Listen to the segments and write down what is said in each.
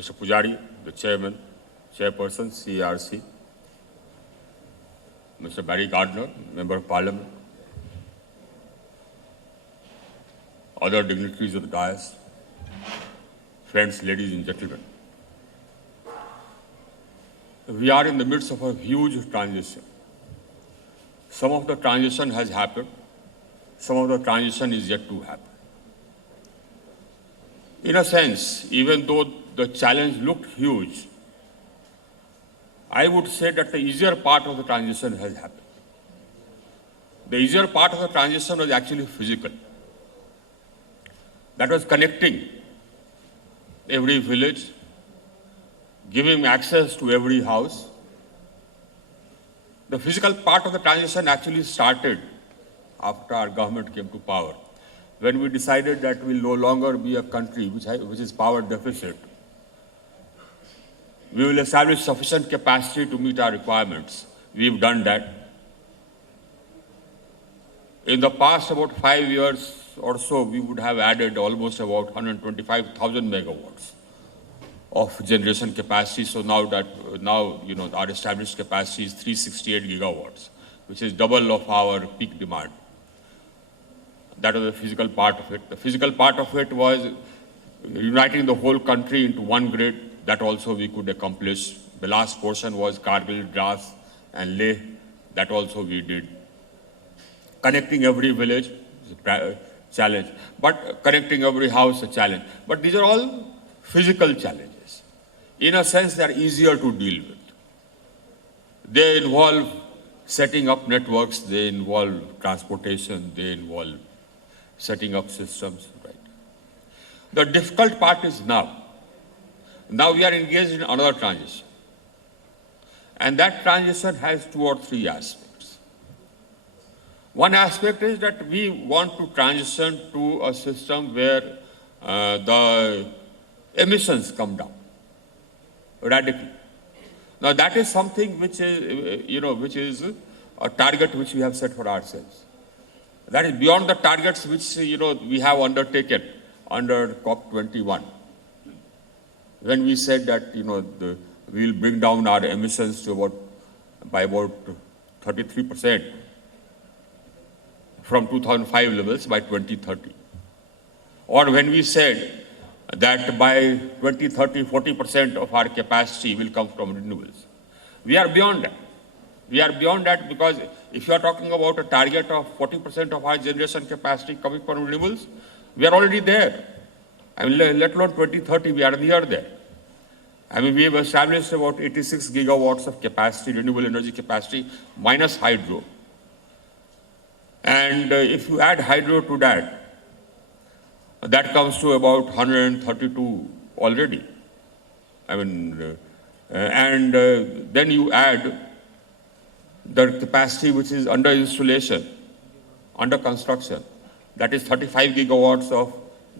Mr. Pujari, the chairperson, CERC, Mr. Barry Gardner, Member of Parliament, other dignitaries of the dais, friends, ladies and gentlemen. We are in the midst of a huge transition. Some of the transition has happened, some of the transition is yet to happen. In a sense, even though the challenge looked huge, I would say that the easier part of the transition has happened. The easier part of the transition was actually physical. That was connecting every village, giving access to every house. The physical part of the transition actually started after our government came to power, when we decided that we will no longer be a country which is power deficit. We will establish sufficient capacity to meet our requirements. We've done that. In the past about 5 years or so, we would have added almost about 125,000 megawatts of generation capacity. So now our established capacity is 368 gigawatts, which is double of our peak demand. That was the physical part of it. The physical part of it was uniting the whole country into one grid. That also we could accomplish. The last portion was Kargil, Dras and Leh. That also we did. Connecting every village is a challenge, but connecting every house a challenge. But these are all physical challenges. In a sense, they are easier to deal with. They involve setting up networks, they involve transportation, they involve setting up systems. Right. The difficult part is now. Now we are engaged in another transition. And that transition has 2 or 3 aspects. One aspect is that we want to transition to a system where the emissions come down radically. Now that is something which is a target which we have set for ourselves. That is beyond the targets which we have undertaken under COP21. When we said that we will bring down our emissions to by about 33% from 2005 levels by 2030. Or when we said that by 2030, 40% of our capacity will come from renewables. We are beyond that. We are beyond that because if you are talking about a target of 40% of our generation capacity coming from renewables, we are already there. I mean, let alone 2030, we are near there. I mean, we have established about 86 gigawatts of capacity, renewable energy capacity, minus hydro. And if you add hydro to that, that comes to about 132 already. I mean, then you add the capacity which is under installation, under construction. That is 35 gigawatts of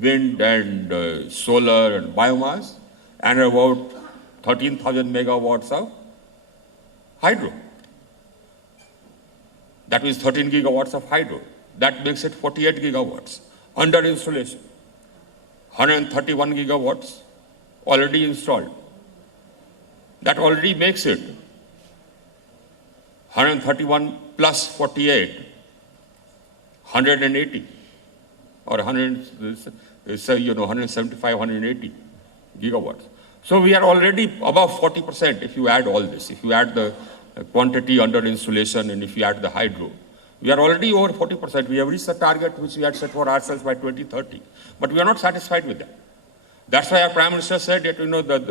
wind and solar and biomass, and about 13,000 megawatts of hydro. That is 13 gigawatts of hydro. That makes it 48 gigawatts under installation. 131 gigawatts already installed. That already makes it 131 plus 48, 180, or 175, 180 gigawatts. So we are already above 40% if you add all this. If you add the quantity under installation and if you add the hydro, we are already over 40%. We have reached the target which we had set for ourselves by 2030. But we are not satisfied with that. That's why our Prime Minister said that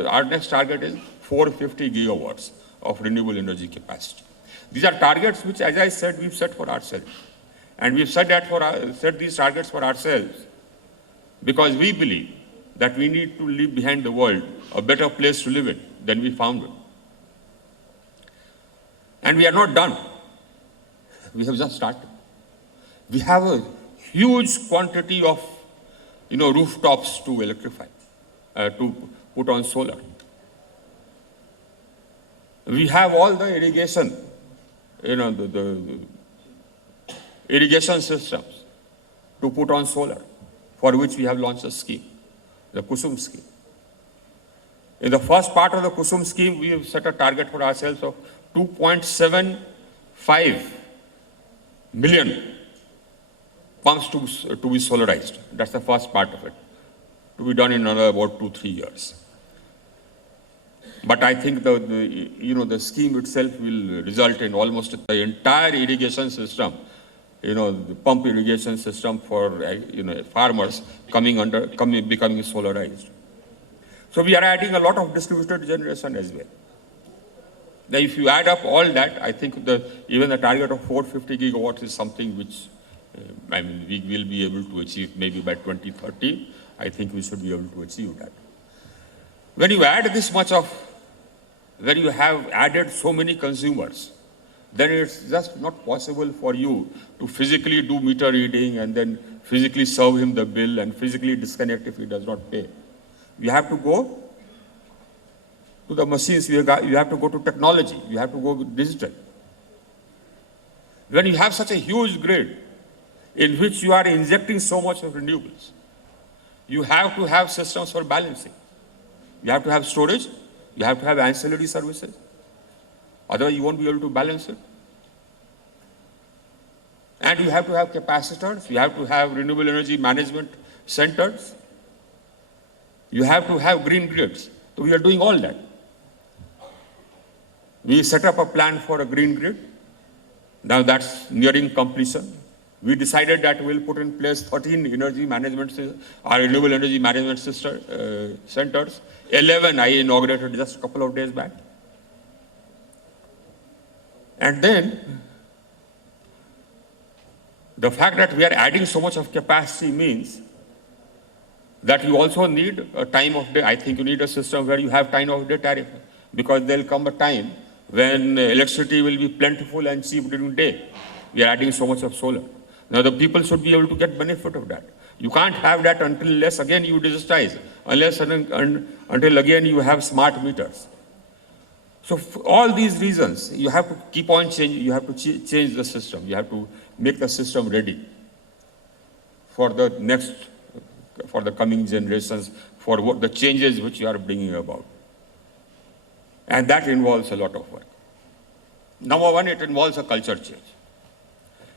our next target is 450 gigawatts of renewable energy capacity. These are targets which, as I said, we've set for ourselves. And we've set these targets for ourselves because we believe that we need to leave behind the world a better place to live in than we found it. And we are not done. We have just started. We have a huge quantity of rooftops to electrify, to put on solar. We have all the irrigation, the irrigation systems to put on solar, for which we have launched a scheme, the Kusum scheme. In the first part of the Kusum scheme, we have set a target for ourselves of 2.75 million pumps to be solarized. That's the first part of it, to be done in another about 2-3 years. But I think the scheme itself will result in almost the entire irrigation system, the pump irrigation system for farmers becoming solarized. So we are adding a lot of distributed generation as well. Now, if you add up all that, I think even the target of 450 gigawatts is something which we will be able to achieve maybe by 2030. I think we should be able to achieve that. When you add this much when you have added so many consumers, then it's just not possible for you to physically do meter reading and then physically serve him the bill and physically disconnect if he does not pay. You have to go to the machines, you have to go to technology, you have to go digital. When you have such a huge grid in which you are injecting so much of renewables, you have to have systems for balancing. You have to have storage, you have to have ancillary services. Otherwise, you won't be able to balance it. And you have to have capacitors, you have to have renewable energy management centers. You have to have green grids. So we are doing all that. We set up a plan for a green grid. Now that's nearing completion. We decided that we'll put in place 13 energy management, renewable energy management centers. 11 I inaugurated just a couple of days back. And then the fact that we are adding so much of capacity means that you also need a time of day. I think you need a system where you have time of day tariff, because there'll come a time when electricity will be plentiful and cheap during day. We are adding so much of solar. Now the people should be able to get benefit of that. You can't have that unless again you digitize, until again you have smart meters. So for all these reasons, you have to keep on changing, you have to change the system. You have to make the system ready for the coming generations, for what the changes which you are bringing about. And that involves a lot of work. Number one, it involves a culture change.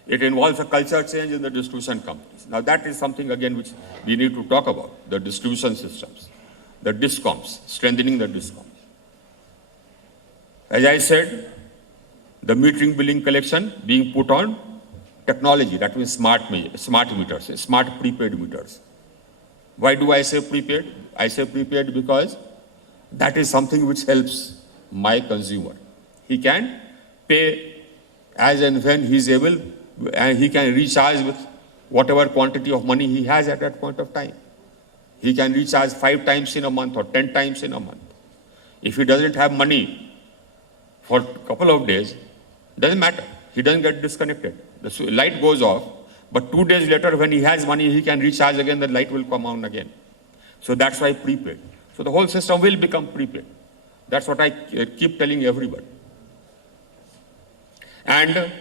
It involves a culture change in the distribution companies. Now that is something again which we need to talk about, the distribution systems, the DISCOMs, strengthening the DISCOMs. As I said, the metering billing collection being put on technology, that means smart meters, smart prepaid meters. Why do I say prepaid? I say prepaid because that is something which helps my consumer. He can pay as and when he is able, and he can recharge with whatever quantity of money he has at that point of time. He can recharge 5 times in a month or 10 times in a month. If he doesn't have money for a couple of days, doesn't matter. He doesn't get disconnected. The light goes off, but 2 days later when he has money, he can recharge again, the light will come on again. So that's why prepaid. So the whole system will become prepaid. That's what I keep telling everybody. And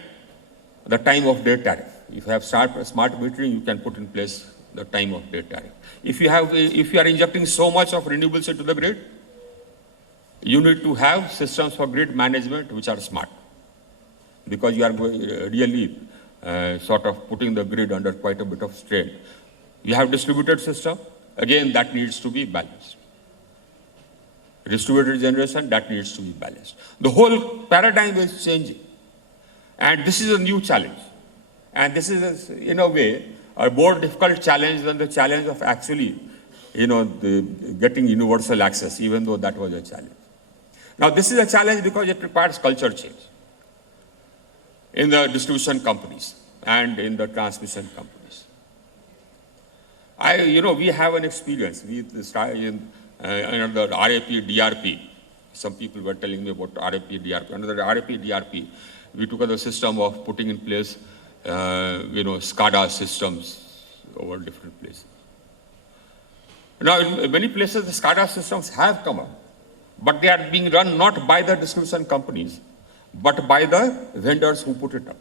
the time of day tariff. If you have smart metering, you can put in place the time of day tariff. If you are injecting so much of renewables into the grid, you need to have systems for grid management which are smart, because you are really sort of putting the grid under quite a bit of strain. You have distributed system, again that needs to be balanced. Distributed generation, that needs to be balanced. The whole paradigm is changing. And this is a new challenge. And this is, in a way, a more difficult challenge than the challenge of actually, getting universal access, even though that was a challenge. Now, this is a challenge because it requires culture change in the distribution companies and in the transmission companies. We have an experience. We started in under RAP, DRP. Some people were telling me about RAP, DRP. Under the RAP, DRP, we took the system of putting in place, SCADA systems over different places. Now, in many places, the SCADA systems have come up, but they are being run not by the distribution companies, but by the vendors who put it up.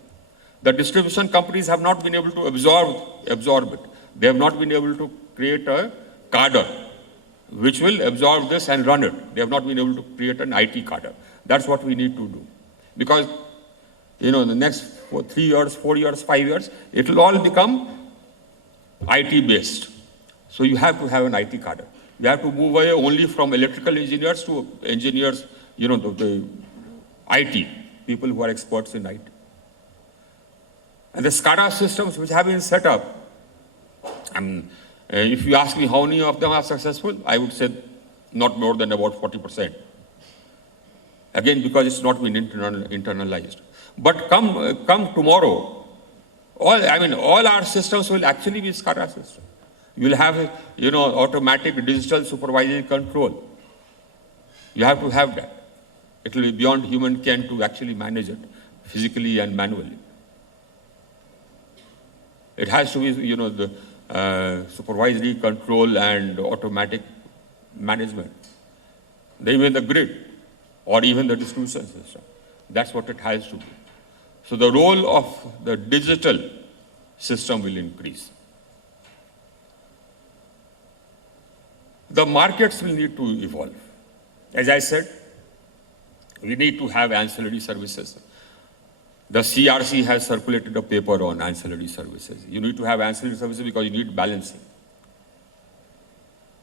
The distribution companies have not been able to absorb it. They have not been able to create a cadre which will absorb this and run it. They have not been able to create an IT cadre. That's what we need to do. Because, in the next 3 years, 4 years, 5 years, it will all become IT based. So you have to have an IT cadre. You have to move away only from electrical engineers to engineers, the IT, people who are experts in IT. And the SCADA systems which have been set up, if you ask me how many of them are successful, I would say not more than about 40%. Again, because it's not been internalized. But come tomorrow, all our systems will actually be SCADA systems. You will have, automatic digital supervisory control. You have to have that. It will be beyond human ken to actually manage it physically and manually. It has to be, the supervisory control and automatic management. Even the grid or even the distribution system. That's what it has to be. So the role of the digital system will increase. The markets will need to evolve. As I said, we need to have ancillary services. The CRC has circulated a paper on ancillary services. You need to have ancillary services because you need balancing.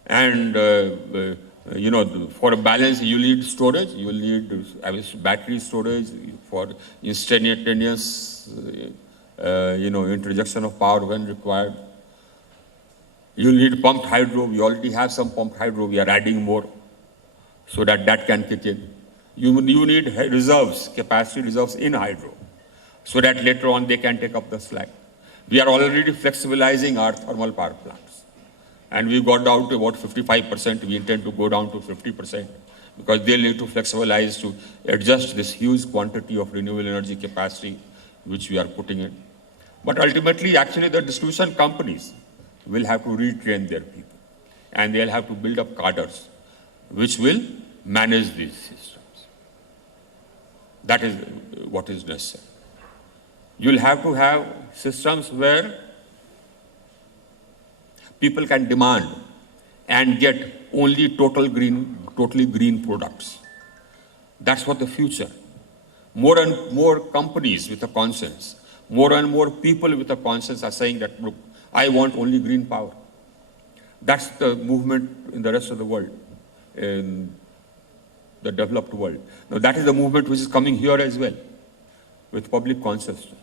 And, for a balance, you need storage. You will need battery storage for instantaneous, introduction of power when required. You need pumped hydro. We already have some pumped hydro. We are adding more so that can kick in. You need reserves, capacity reserves in hydro, so that later on they can take up the slack. We are already flexibilizing our thermal power plants. And we got down to about 55%. We intend to go down to 50% because they'll need to flexibilize to adjust this huge quantity of renewable energy capacity which we are putting in. But ultimately, actually, the distribution companies will have to retrain their people. And they'll have to build up cadres which will manage these systems. That is what is necessary. You'll have to have systems where people can demand and get only totally green products. That's what the future. More and more companies with a conscience, more and more people with a conscience are saying that, look, I want only green power. That's the movement in the rest of the world, in the developed world. Now that is the movement which is coming here as well, with public consciousness.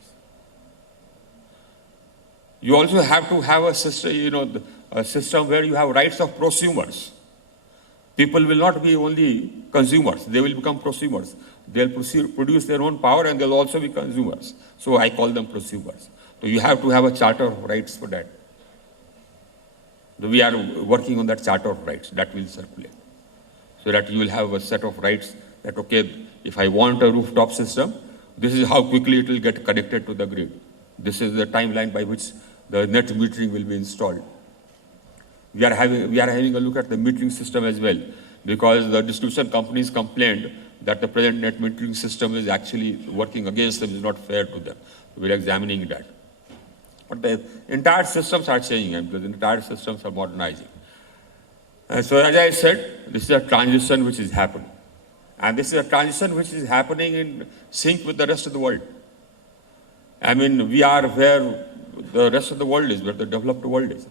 You also have to have a system, a system where you have rights of prosumers. People will not be only consumers, they will become prosumers. They'll produce their own power and they'll also be consumers. So I call them prosumers. So you have to have a charter of rights for that. We are working on that charter of rights that will circulate. So that you will have a set of rights that, okay, if I want a rooftop system, this is how quickly it will get connected to the grid. This is the timeline by which the net metering will be installed. We are having a look at the metering system as well, because the distribution companies complained that the present net metering system is actually working against them, is not fair to them. We are examining that. But the entire systems are changing, and the entire systems are modernizing. And so as I said, this is a transition which is happening. And this is a transition which is happening in sync with the rest of the world. We are where the rest of the world is, where the developed world is.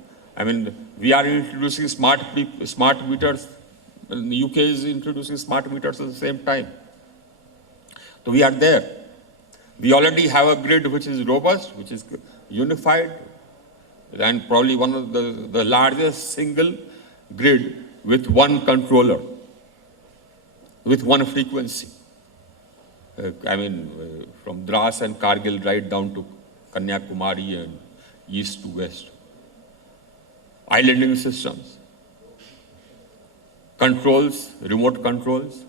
We are introducing smart meters. The UK is introducing smart meters at the same time. So we are there. We already have a grid which is robust, which is unified, and probably one of the largest single grid with one controller, with one frequency. From Dras and Kargil right down to Kanyakumari and east to west. Islanding systems, controls, remote controls.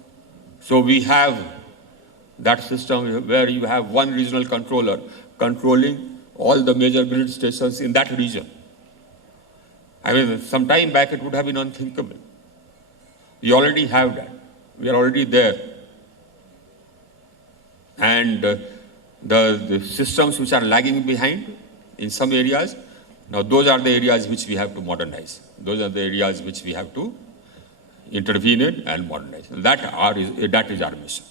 So we have that system where you have one regional controller controlling all the major grid stations in that region. Some time back it would have been unthinkable. We already have that. We are already there. And the systems which are lagging behind in some areas, now those are the areas which we have to modernize. Those are the areas which we have to intervene in and modernize. That is our mission.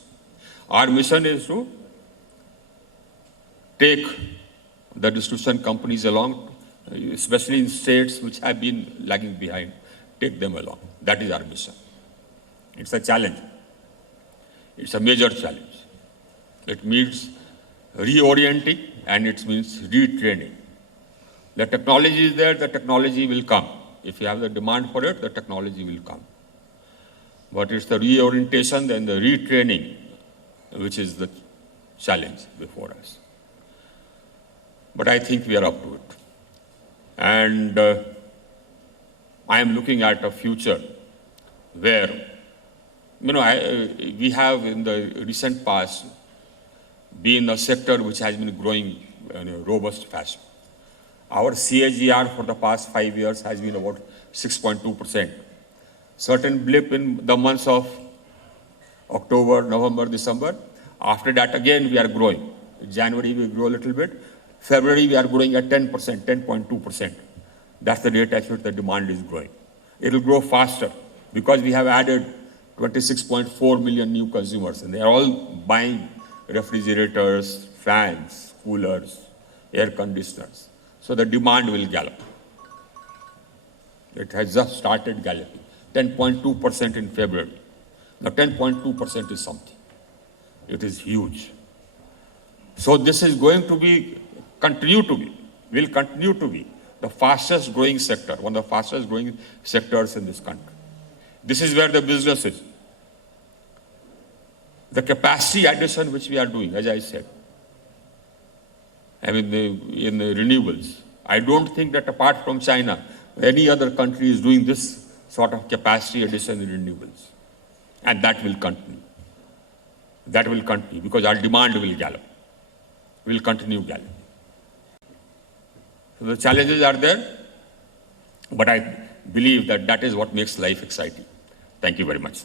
Our mission is to take the distribution companies along, especially in states which have been lagging behind, take them along. That is our mission. It's a challenge. It's a major challenge. It means reorienting and it means retraining. The technology is there, the technology will come. If you have the demand for it, the technology will come. But it's the reorientation and the retraining which is the challenge before us. But I think we are up to it. And I am looking at a future where, we have in the recent past been a sector which has been growing in a robust fashion. Our CAGR for the past 5 years has been about 6.2%. Certain blip in the months of October, November, December. After that, again, we are growing. January, we grow a little bit. February, we are growing at 10%, 10.2%. That's the rate at which the demand is growing. It will grow faster because we have added 26.4 million new consumers, and they are all buying refrigerators, fans, coolers, air conditioners. So the demand will gallop. It has just started galloping. 10.2% in February. Now 10.2% is something. It is huge. So this is going to be, will continue to be the fastest growing sector, one of the fastest growing sectors in this country. This is where the business is. The capacity addition which we are doing, as I said, in the renewables, I don't think that apart from China, any other country is doing this sort of capacity addition in renewables. And that will continue. That will continue because our demand will gallop. Will continue galloping. So the challenges are there, but I believe that that is what makes life exciting. Thank you very much.